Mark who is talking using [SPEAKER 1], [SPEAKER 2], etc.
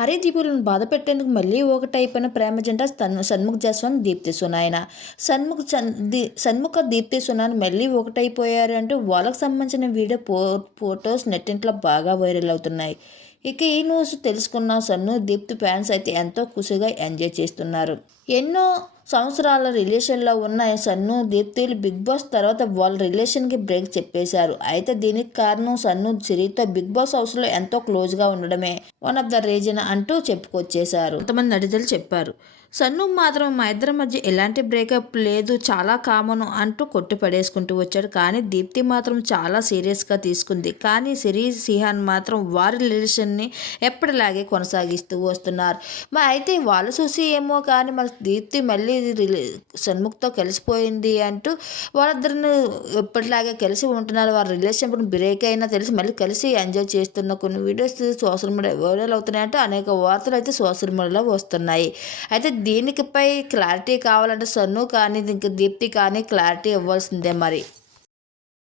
[SPEAKER 1] హరిదీపులను బాధ పెట్టేందుకు మళ్ళీ ఒకటైపోయిన ప్రేమ జంట తన్ సన్ముఖ్ జస్వాన్ దీప్తి సునాయన సన్ముఖ్ చన్ దీ సన్ముఖ దీప్తి సునాయన మళ్ళీ ఒకటైపోయారు అంటూ వాళ్ళకు సంబంధించిన వీడియో పో ఫొటోస్ నెట్టింట్లో బాగా వైరల్ అవుతున్నాయి. ఇక ఈ న్యూస్ తెలుసుకున్న సన్ను దీప్తి ఫ్యాన్స్ అయితే ఎంతో ఖుషిగా ఎంజాయ్ చేస్తున్నారు. ఎన్నో సంవత్సరాల రిలేషన్లో ఉన్న సన్ను దీప్తిలు బిగ్ బాస్ తర్వాత వాళ్ళ రిలేషన్కి బ్రేక్ చెప్పేశారు. అయితే దీనికి కారణం సన్ను సిరితో బిగ్ బాస్ హౌస్లో ఎంతో క్లోజ్గా ఉండడమే. వన్ ఆఫ్ ద రీజన్ అంటూ చెప్పుకొచ్చేశారు. కొంతమంది నటితలు చెప్పారు సన్ను మాత్రం మా ఇద్దరి మధ్య ఎలాంటి బ్రేకప్ లేదు చాలా కామను అంటూ కొట్టి పడేసుకుంటూ వచ్చాడు. కానీ దీప్తి మాత్రం చాలా సీరియస్గా తీసుకుంది. కానీ సిరి సిహాన్ మాత్రం వారి రిలేషన్ని ఎప్పటిలాగే కొనసాగిస్తూ వస్తున్నారు. మరి అయితే వాళ్ళు చూసి ఏమో కానీ మరి దీప్తి మళ్ళీ రిలే సన్ముఖ్తో కలిసిపోయింది అంటూ వాళ్ళిద్దరిని ఎప్పటిలాగే కలిసి ఉంటున్నారు. వారి రిలేషన్ బ్రేక్ అయినా తెలిసి మళ్ళీ కలిసి ఎంజాయ్ చేస్తున్న కొన్ని వీడియోస్ సోషల్ మీడియా వైరల్ అవుతున్నాయంటే అనేక వార్తలు అయితే సోషల్ మీడియాలో వస్తున్నాయి. అయితే దీనికిపై క్లారిటీ కావాలంటే సన్ను కానీ ఇంకా దీప్తి కానీ క్లారిటీ ఇవ్వాల్సిందే మరి.